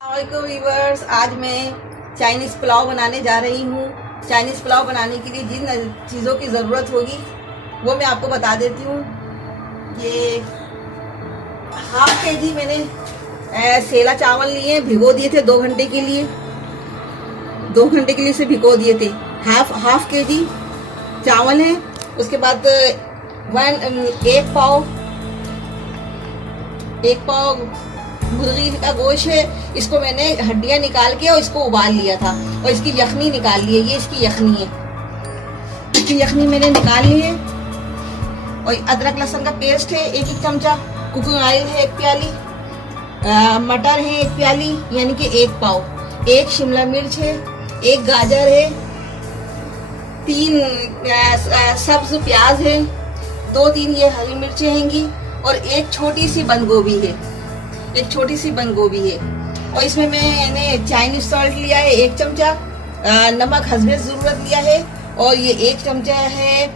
अस्सलामुअलैकुम व्यूअर्स, आज मैं चाइनीज़ पुलाव बनाने जा रही हूँ। चाइनीज़ पुलाव बनाने के लिए जिन चीज़ों की ज़रूरत होगी वो मैं आपको बता देती हूँ। ये हाफ के जी मैंने सेला चावल लिए, भिगो दिए थे 2 घंटे के लिए। 2 घंटे के लिए से भिगो दिए थे। हाफ के जी चावल है। उसके बाद एक पाव मुर्गी का गोश्त है। इसको मैंने हड्डियां निकाल के और इसको उबाल लिया था और इसकी यखनी निकाल ली है। ये इसकी यखनी है। इसकी यखनी मैंने निकाल ली है। और अदरक लहसुन का पेस्ट है 1 चमचा। कुकिंग ऑयल है 1 प्याली। मटर है 1 प्याली यानी कि 1 पाव। 1 शिमला मिर्च है। 1 गाजर है। 3 सब्ज प्याज है। 2-3 ये हरी मिर्चें हैंगी और 1 छोटी सी बंद गोभी है। और इसमें मैंने चाइनीज सॉल्ट लिया है 1 चमचा। नमक हस्बे जरूरत लिया है। और ये 1 चमचा है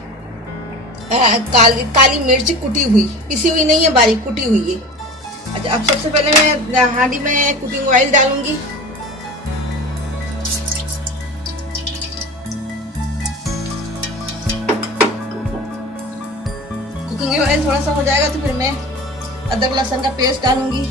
काली मिर्च कुटी हुई, पिसी हुई नहीं है, बारीक कुटी हुई है। अच्छा, अब सबसे पहले मैं हांडी में कुकिंग ऑयल डालूंगी। कुकिंग ऑयल थोड़ा सा हो जाएगा तो फिर मैं अदरक लहसुन का पेस्ट डालूंगी।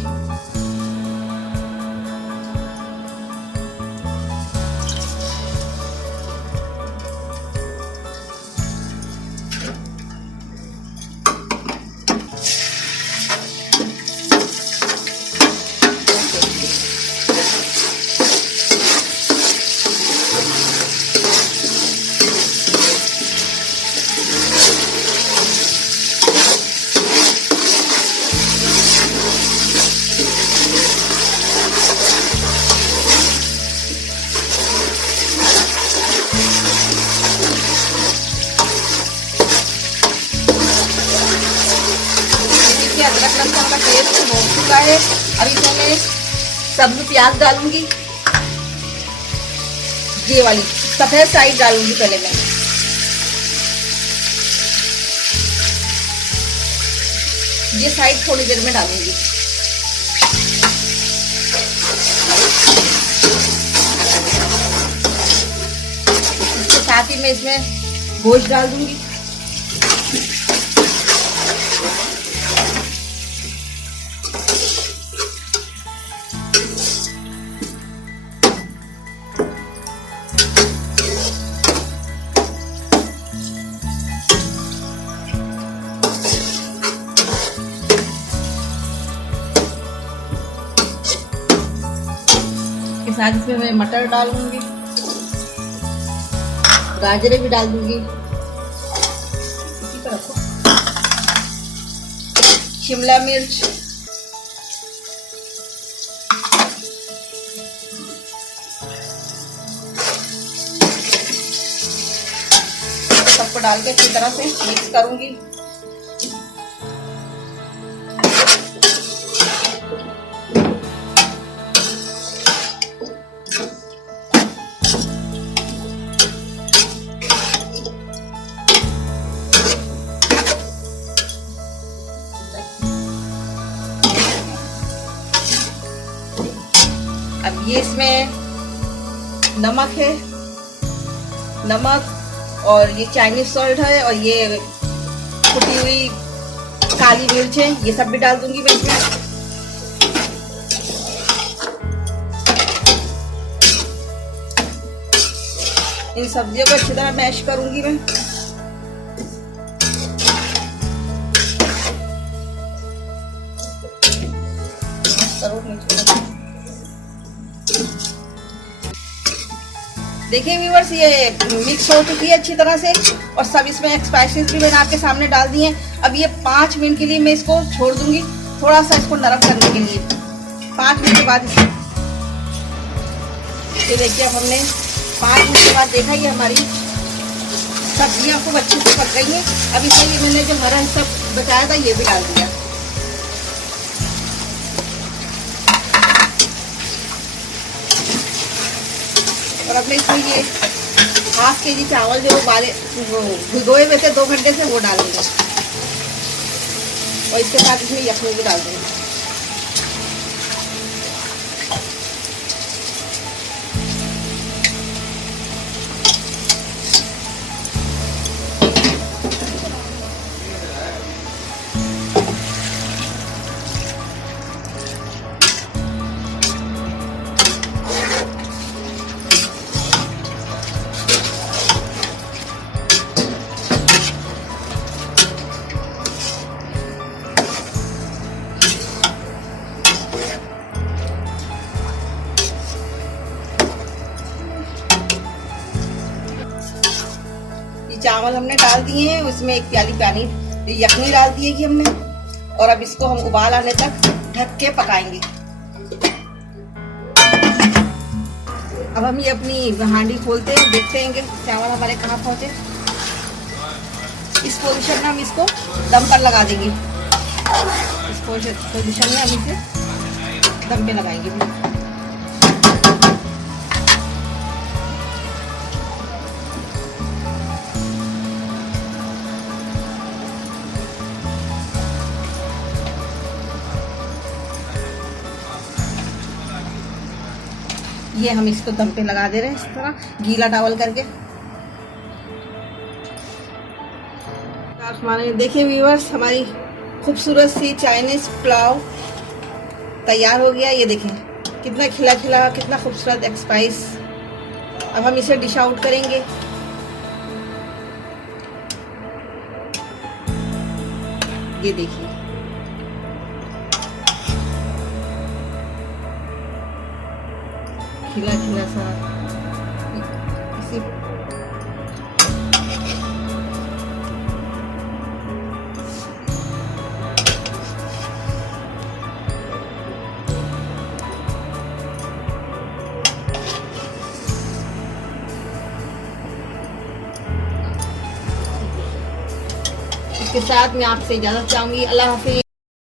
अदरक लहसुन का पेस्ट हो चुका है। अब इसमें मैं सब्ज प्याज डालूंगी। ये वाली सफेद साइड डालूंगी पहले मैं। ये साइड थोड़ी देर में डालूंगी। इसके साथ ही मैं इसमें गोश्त डाल दूंगी। के साथ इसमें मैं मटर डालूंगी, गाजरें भी डाल दूंगी, इसी पर रखो, शिमला मिर्च, सबको डाल के अच्छी तरह से मिक्स करूंगी। अब ये इसमें नमक है, नमक और ये चाइनीज सॉल्ट है और ये कुटी हुई काली मिर्च है, ये सब भी डाल दूंगी मैं इसमें। इन सब्जियों को अच्छी तरह मैश करूंगी मैं। देखिए व्यूअर्स, ये मिक्स हो चुकी है अच्छी तरह से और सब इसमें स्पाइसेस भी मैंने आपके सामने डाल दिए हैं। अब ये 5 मिनट के लिए मैं इसको छोड़ दूंगी, थोड़ा सा इसको नरम करने के लिए। 5 मिनट के बाद ये देखिए, अब हमने 5 मिनट के बाद देखा ये हमारी सब्जियां खूब अच्छे से पक गई हैं। अब इसमें मैंने जो हरा हिस्सा बचाया था ये भी डाल दिया। और अब मैं इसमें ये हाफ के जी चावल जो भिगोए हुए थे 2 घंटे से वो डालूंगा और इसके साथ इसमें यखनी भी डाल देंगे। चावल हमने डाल दिए हैं, उसमें 1 प्याली पानी यखनी डाल दी है हमने, और अब इसको हम उबाल आने तक ढक के पकाएंगे। अब हम ये अपनी हांडी खोलते हैं, देखते हैं कि चावल हमारे कहाँ पहुँचे। इस पोजीशन में हम इसको दम पर लगा देंगे। इस पोजीशन में हम इसे दम पे लगाएंगे। ये हम इसको दम पे लगा दे रहे हैं, इस तरह गीला टॉवल करके। हमारे देखिए व्यूअर्स, हमारी खूबसूरत सी चाइनीज पुलाव तैयार हो गया। ये देखें कितना खिला खिला, कितना खूबसूरत एक स्पाइस। अब हम इसे डिश आउट करेंगे। ये देखिए खिला खिला सा इसी इसके साथ मैं आपसे इजाजत चाहूंगी। अल्लाह हाफिज़।